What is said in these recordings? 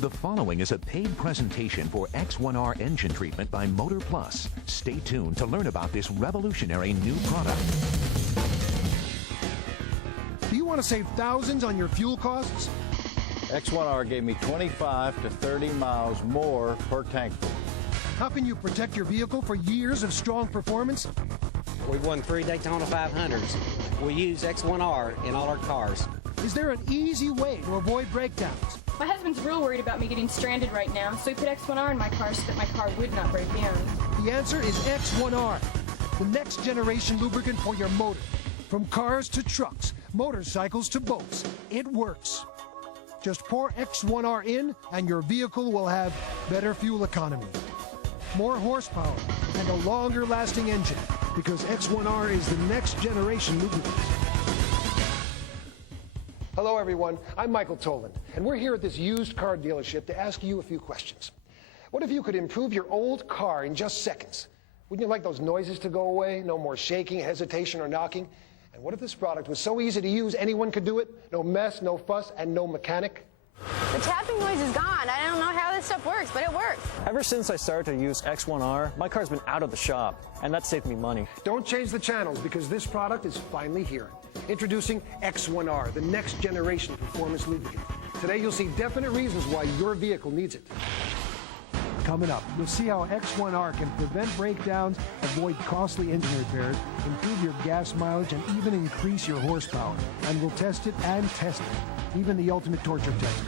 The following is a paid presentation for X1R engine treatment by Motor Plus. Stay tuned to learn about this revolutionary new product. Do you want to save thousands on your fuel costs? X1R gave me 25 to 30 miles more per tank full. How can you protect your vehicle for years of strong performance? We've won 3 Daytona 500s. We use X1R in all our cars. Is there an easy way to avoid breakdowns? My husband's real worried about me getting stranded right now, so he put X1R in my car so that my car would not break down. The answer is X1R, the next generation lubricant for your motor. From cars to trucks, motorcycles to boats, it works. Just pour X1R in and your vehicle will have better fuel economy, more horsepower, and a longer lasting engine, because X1R is the next generation lubricant. Hello everyone, I'm Michael Toland, and we're here at this used car dealership to ask you a few questions. What if you could improve your old car in just seconds? Wouldn't you like those noises to go away? No more shaking, hesitation, or knocking? And what if this product was so easy to use anyone could do it? No mess, no fuss, and no mechanic? The tapping noise is gone. I don't know how this stuff works, but it works. Ever since I started to use X1R, my car's been out of the shop, and that saved me money. Don't change the channels, because this product is finally here. Introducing X1R, the next generation performance lubricant. Today you'll see definite reasons why your vehicle needs it. Coming up, you'll see how X1R can prevent breakdowns, avoid costly engine repairs, improve your gas mileage, and even increase your horsepower. And we'll test it and test it, even the ultimate torture test.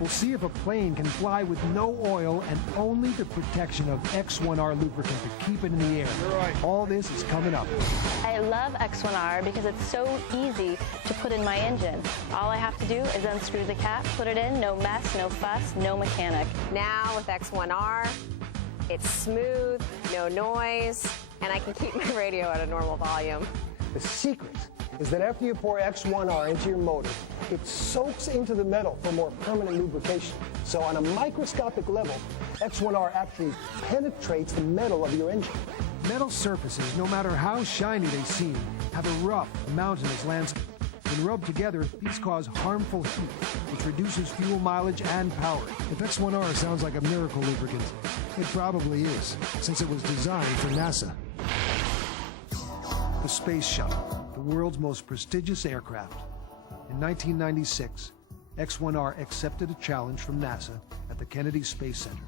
We'll see if a plane can fly with no oil and only the protection of X1R lubricant to keep it in the air. Right. All this is coming up. I love X1R because it's so easy to put in my engine. All I have to do is unscrew the cap, put it in, no mess, no fuss, no mechanic. Now with X1R, it's smooth, no noise, and I can keep my radio at a normal volume. The secret is that after you pour X1R into your motor, it soaks into the metal for more permanent lubrication. So on a microscopic level, X1R actually penetrates the metal of your engine. Metal surfaces, no matter how shiny they seem, have a rough, mountainous landscape. When rubbed together, these cause harmful heat, which reduces fuel mileage and power. If X1R sounds like a miracle lubricant, it probably is, since it was designed for NASA. The Space Shuttle, the world's most prestigious aircraft. In 1996, X1R accepted a challenge from NASA at the Kennedy Space Center.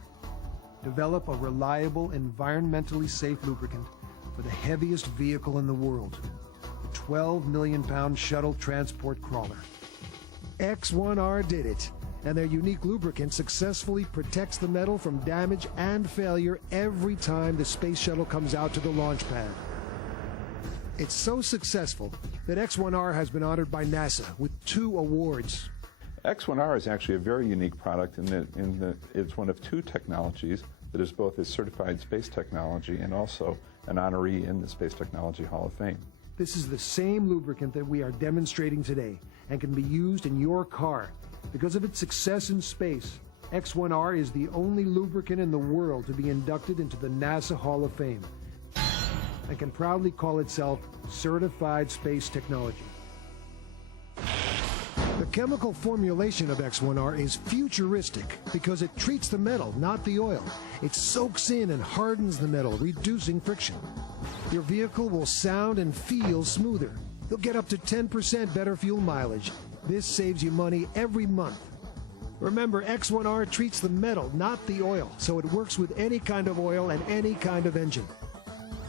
Develop a reliable, environmentally safe lubricant for the heaviest vehicle in the world, the 12 million pound shuttle transport crawler. X1R did it, and their unique lubricant successfully protects the metal from damage and failure every time the space shuttle comes out to the launch pad. It's so successful that X1R has been honored by NASA with 2 awards. X1R is actually a very unique product in that it's one of 2 technologies that is both a certified space technology and also an honoree in the Space Technology Hall of Fame. This is the same lubricant that we are demonstrating today and can be used in your car. Because of its success in space, X1R is the only lubricant in the world to be inducted into the NASA Hall of Fame and can proudly call itself Certified Space Technology. The chemical formulation of X1R is futuristic because it treats the metal, not the oil. It soaks in and hardens the metal, reducing friction. Your vehicle will sound and feel smoother. You'll get up to 10% better fuel mileage. This saves you money every month. Remember, X1R treats the metal, not the oil, so it works with any kind of oil and any kind of engine.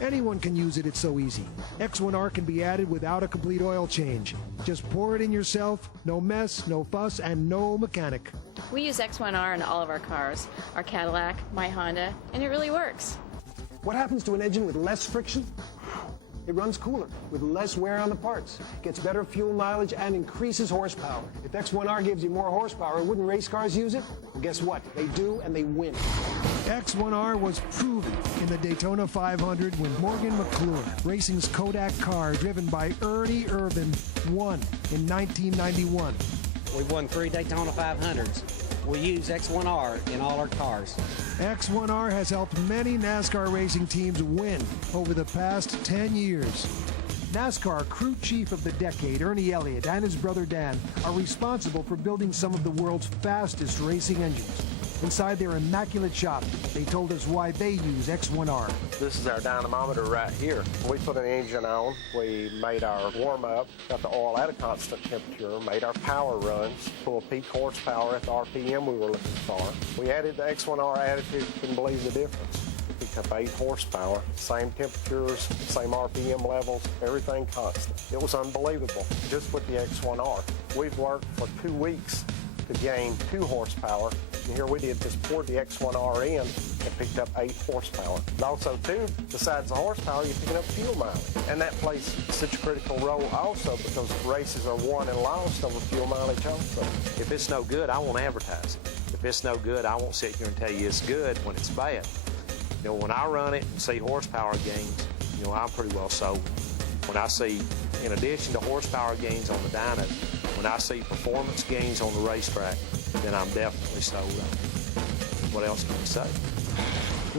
Anyone can use it, it's so easy. X1R can be added without a complete oil change. Just pour it in yourself, no mess, no fuss, and no mechanic. We use X1R in all of our cars, our Cadillac, my Honda, and it really works. What happens to an engine with less friction? It runs cooler, with less wear on the parts, gets better fuel mileage, and increases horsepower. If X1R gives you more horsepower, wouldn't race cars use it? Well, guess what? They do, and they win. X1R was proven in the Daytona 500 when Morgan McClure, racing's Kodak car driven by Ernie Irvan, won in 1991. We've won 3 Daytona 500s. We use X1R in all our cars. X1R has helped many NASCAR racing teams win over the past 10 years. NASCAR crew chief of the decade, Ernie Elliott, and his brother Dan are responsible for building some of the world's fastest racing engines. Inside their immaculate shop, they told us why they use X1R. This is our dynamometer right here. We put an engine on, we made our warm-up, got the oil at a constant temperature, made our power runs, pulled peak horsepower at the RPM we were looking for. We added the X1R additive, couldn't believe the difference. We picked up 8 horsepower, same temperatures, same RPM levels, everything constant. It was unbelievable, just with the X1R. We've worked for 2 weeks to gain 2 horsepower. And here we did, just poured the X1R in and picked up 8 horsepower. And also, too, besides the horsepower, you're picking up fuel mileage. And that plays such a critical role also because races are won and lost over fuel mileage also. If it's no good, I won't advertise it. If it's no good, I won't sit here and tell you it's good when it's bad. You know, when I run it and see horsepower gains, you know, I'm pretty well sold. When I see, in addition to horsepower gains on the dyno, when I see performance gains on the racetrack, then I'm definitely sold on it. What else can you say?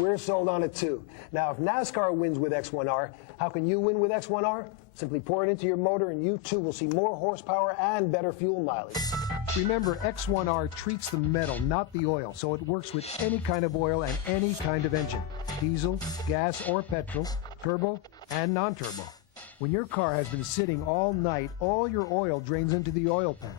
We're sold on it too. Now, if NASCAR wins with X1R, how can you win with X1R? Simply pour it into your motor and you too will see more horsepower and better fuel mileage. Remember, X1R treats the metal, not the oil, so it works with any kind of oil and any kind of engine. Diesel, gas or petrol, turbo and non-turbo. When your car has been sitting all night, all your oil drains into the oil pan.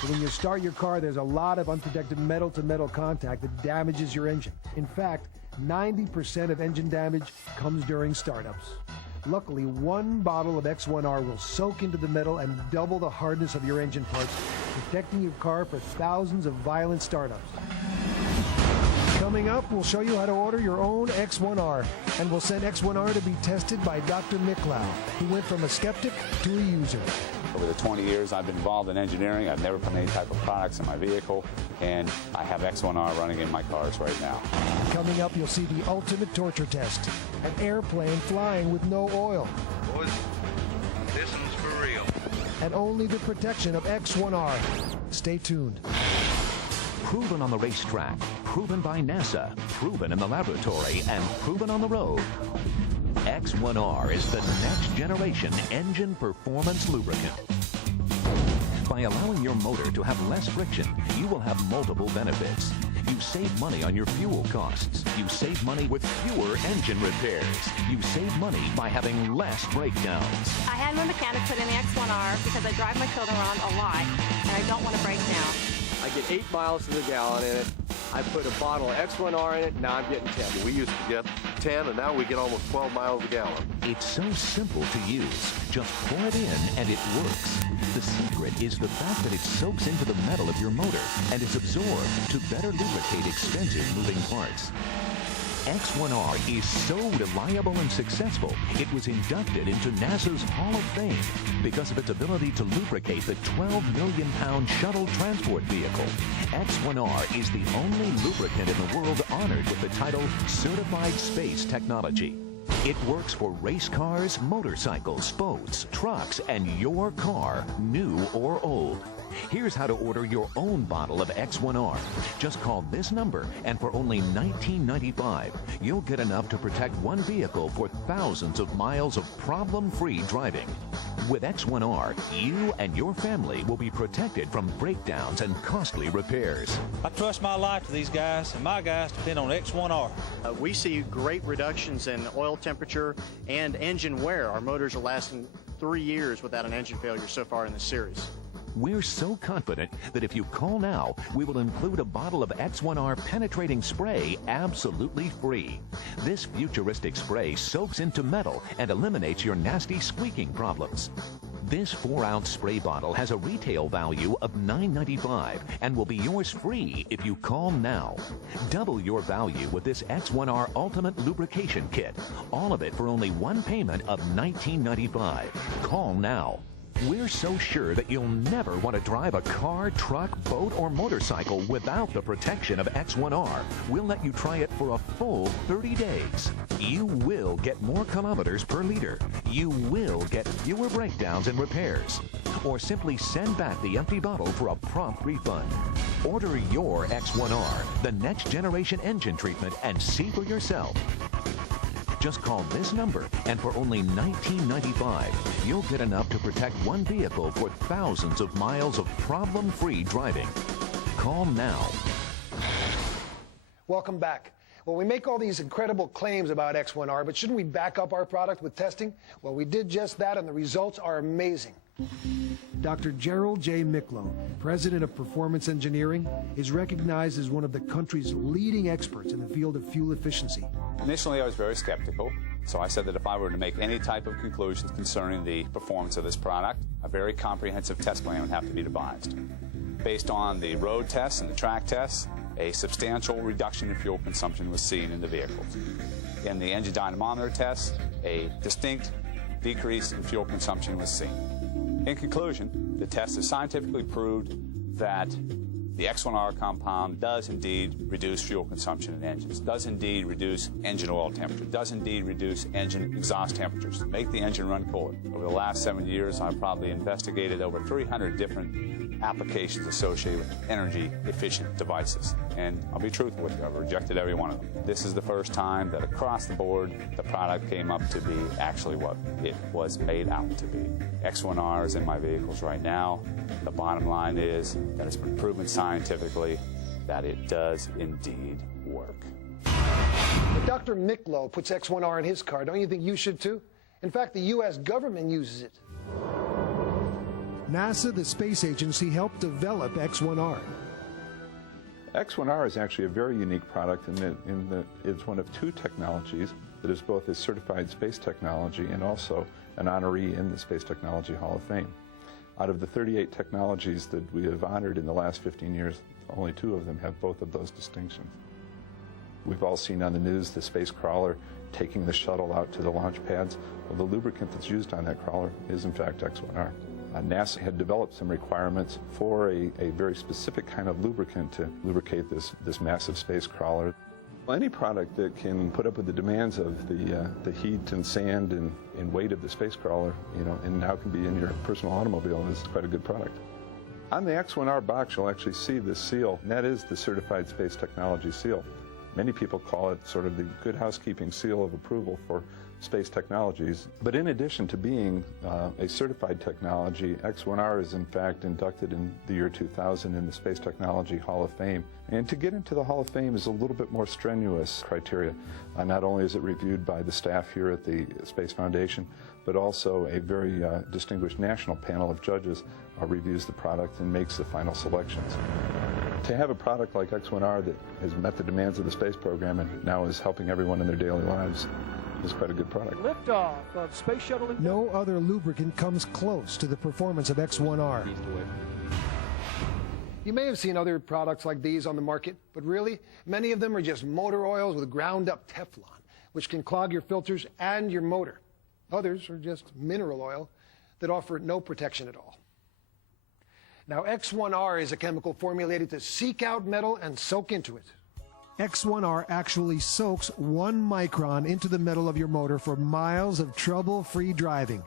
So when you start your car, there's a lot of unprotected metal-to-metal contact that damages your engine. In fact, 90% of engine damage comes during startups. Luckily, 1 bottle of X1R will soak into the metal and double the hardness of your engine parts, protecting your car for thousands of violent startups. Coming up, we'll show you how to order your own X1R, and we'll send X1R to be tested by Dr. Miklau, who went from a skeptic to a user. Over the 20 years I've been involved in engineering, I've never put any type of products in my vehicle, and I have X1R running in my cars right now. Coming up, you'll see the ultimate torture test, an airplane flying with no oil. Boys, this one's for real. And only the protection of X1R. Stay tuned. Proven on the racetrack, proven by NASA, proven in the laboratory, and proven on the road. X1R is the next generation engine performance lubricant. By allowing your motor to have less friction, you will have multiple benefits. You save money on your fuel costs. You save money with fewer engine repairs. You save money by having less breakdowns. I had my mechanic put in the X1R because I drive my children around a lot and I don't want to break down. I get 8 miles to the gallon in it. I put a bottle of X1R in it, now I'm getting 10. We used to get 10, and now we get almost 12 miles a gallon. It's so simple to use. Just pour it in, and it works. The secret is the fact that it soaks into the metal of your motor and is absorbed to better lubricate expensive moving parts. X1R is so reliable and successful, it was inducted into NASA's Hall of Fame because of its ability to lubricate the 12 million pound shuttle transport vehicle. X1R is the only lubricant in the world honored with the title Certified Space Technology. It works for race cars, motorcycles, boats, trucks, and your car, new or old. Here's how to order your own bottle of X1R. Just call this number, and for only $19.95, you'll get enough to protect one vehicle for thousands of miles of problem-free driving. With X1R, you and your family will be protected from breakdowns and costly repairs. I trust my life to these guys, and my guys depend on X1R. We see great reductions in oil temperature and engine wear. Our motors are lasting 3 years without an engine failure so far in this series. We're so confident that if you call now, we will include a bottle of X1R penetrating spray absolutely free. This futuristic spray soaks into metal and eliminates your nasty squeaking problems. This 4-ounce spray bottle has a retail value of $9.95 and will be yours free if you call now. Double your value with this X1R Ultimate Lubrication Kit. All of it for only one payment of $19.95. Call now. We're so sure that you'll never want to drive a car, truck, boat, or motorcycle without the protection of X1R. We'll let you try it for a full 30 days. You will get more kilometers per liter. You will get fewer breakdowns and repairs. Or simply send back the empty bottle for a prompt refund. Order your X1R, the next generation engine treatment, and see for yourself. Just call this number, and for only $19.95, you'll get enough to protect one vehicle for thousands of miles of problem-free driving. Call now. Welcome back. Well, we make all these incredible claims about X1R, but shouldn't we back up our product with testing? Well, we did just that, and the results are amazing. Dr. Gerald J. Miklo, president of Performance Engineering, is recognized as one of the country's leading experts in the field of fuel efficiency. Initially, I was very skeptical, so I said that if I were to make any type of conclusions concerning the performance of this product, a very comprehensive test plan would have to be devised. Based on the road tests and the track tests, a substantial reduction in fuel consumption was seen in the vehicles. In the engine dynamometer tests, a distinct decrease in fuel consumption was seen. In conclusion, the test has scientifically proved that the X1R compound does indeed reduce fuel consumption in engines, does indeed reduce engine oil temperature, does indeed reduce engine exhaust temperatures, make the engine run cooler. Over the last 7 years, I've probably investigated over 300 different applications associated with energy-efficient devices. And I'll be truthful with you, I've rejected every one of them. This is the first time that across the board, the product came up to be actually what it was made out to be. X1R is in my vehicles right now. The bottom line is that it's been proven scientifically that it does indeed work. If Dr. Miklo puts X1R in his car, don't you think you should too? In fact, the U.S. government uses it. NASA, the space agency, helped develop X1R. X1R is actually a very unique product in that it's one of two technologies that is both a certified space technology and also an honoree in the Space Technology Hall of Fame. Out of the 38 technologies that we have honored in the last 15 years, only 2 of them have both of those distinctions. We've all seen on the news the space crawler taking the shuttle out to the launch pads. Well, the lubricant that's used on that crawler is in fact X1R. NASA had developed some requirements for a very specific kind of lubricant to lubricate this massive space crawler. Any product that can put up with the demands of the heat and sand and weight of the space crawler, and now can be in your personal automobile is quite a good product. On the X1R box, you'll actually see this seal, and that is the Certified Space Technology seal. Many people call it sort of the good housekeeping seal of approval for space technologies. But in addition to being a certified technology, X1R is in fact inducted in the year 2000 in the Space Technology Hall of Fame. And to get into the Hall of Fame is a little bit more strenuous criteria. Not only is it reviewed by the staff here at the Space Foundation, but also a very distinguished national panel of judges reviews the product and makes the final selections. To have a product like X1R that has met the demands of the space program and now is helping everyone in their daily lives is quite a good product. Liftoff of Space Shuttle. No other lubricant comes close to the performance of X1R. You may have seen other products like these on the market, but really, many of them are just motor oils with ground-up Teflon, which can clog your filters and your motor. Others are just mineral oil that offer no protection at all. Now, X1R is a chemical formulated to seek out metal and soak into it. X1R actually soaks 1 micron into the metal of your motor for miles of trouble-free driving.